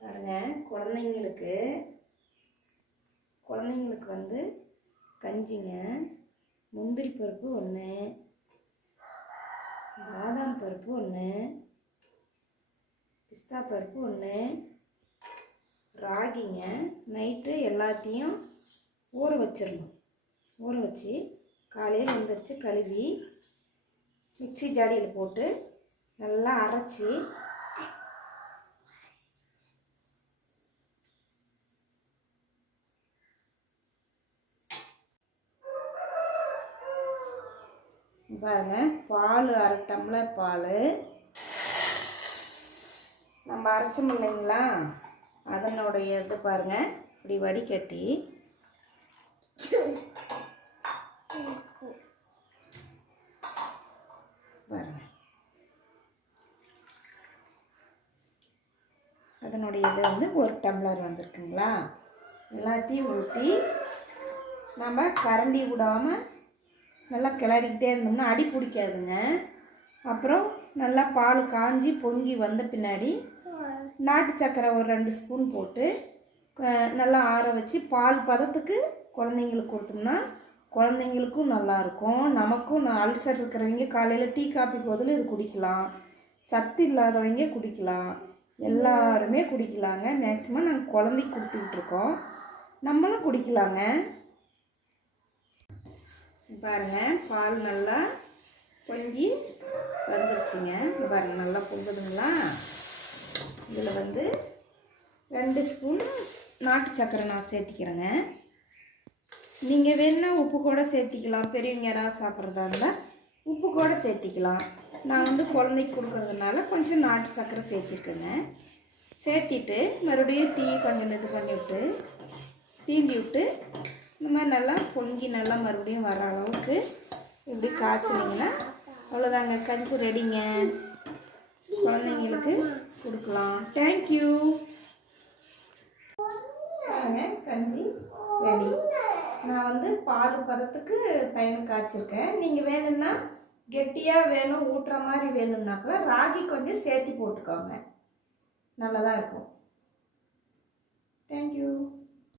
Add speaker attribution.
Speaker 1: பாருங்க குழந்தைங்களுக்கு குழந்தைங்களுக்கு வந்து கஞ்சிங்க முந்திரி பருப்பு ஒன்று பாதாம் பருப்பு ஒன்று பிஸ்தா பருப்பு ஒன்று ராகிங்க. நைட்டு எல்லாத்தையும் ஊற வச்சிடணும் ஊற வச்சு காலையில் எழுந்திரிச்சு கழுவி மிக்ஸி ஜாடியில் போட்டு நல்லா அரைச்சி பாருங்கள் பால் அரை டம்ளர் பால். நம்ம அரைச்சோம் இல்லைங்களா? அதனுடைய இது பாருங்கள் இப்படி வடிகட்டி. பாருங்கள் அதனுடைய இது வந்து ஒரு டம்ளர் வந்திருக்குங்களா? எல்லாத்தையும் ஊற்றி நம்ம கரண்டி விடாமல் நல்லா கிளறிக்கிட்டே இருந்தோம்னா அடி பிடிக்காதுங்க. அப்புறம் நல்லா பால் காஞ்சி பொங்கி வந்த பின்னாடி நாட்டு சக்கரை ஒரு ரெண்டு ஸ்பூன் போட்டு நல்லா ஆற வச்சு பால் பதத்துக்கு குழந்தைங்களுக்கு கொடுத்தோம்னா குழந்தைங்களுக்கும் நல்லாயிருக்கும் நமக்கும் அல்சர் இருக்கிறவங்க காலையில் டீ காப்பி பதில் இது குடிக்கலாம். சத்து இல்லாதவங்க குடிக்கலாம். எல்லாருமே குடிக்கலாங்க. மேக்ஸிமம் நாங்கள் குழந்தைக்கு கொடுத்துக்கிட்டு இருக்கோம். நம்மளும் குடிக்கலாங்க. பாருங்க பால் நல்லா பொங்கி வந்துருச்சுங்க. இங்க பாருங்க நல்லா பொங்குதுங்களா? இதில் வந்து ரெண்டு ஸ்பூன் நாட்டு சக்கரை நான் சேர்த்திக்கிறேங்க. நீங்கள் வேணால் உப்பு கூட சேர்த்திக்கலாம். பெரியவங்க யாராவது சாப்பிட்றதா இருந்தால் உப்பு கூட சேர்த்திக்கலாம். நான் வந்து குழந்தைக்கு கொடுக்குறதுனால கொஞ்சம் நாட்டு சக்கரை சேர்த்திருக்கேங்க. சேர்த்திட்டு மறுபடியும் தீ கொஞ்சம் இது பண்ணிவிட்டு தீண்டி விட்டு மாதிரி நல்லா பொங்கி நல்லா மறுபடியும் வர அளவுக்கு இப்படி காய்ச்சினீங்கன்னா அவ்வளோதாங்க. கஞ்சி ரெடிங்க. குழந்தைங்களுக்கு கொடுக்கலாம். தேங்க்யூ பாருங்க கஞ்சி ரெடி. நான் வந்து பால் பதத்துக்கு பையனுக்கு காய்ச்சிருக்கேன். நீங்கள் வேணும்னா கெட்டியாக வேணும் ஊட்டுற மாதிரி வேணும்னா கூட ராகி கொஞ்சம் சேர்த்து போட்டுக்கோங்க. நல்லதாக இருக்கும். தேங்க்யூ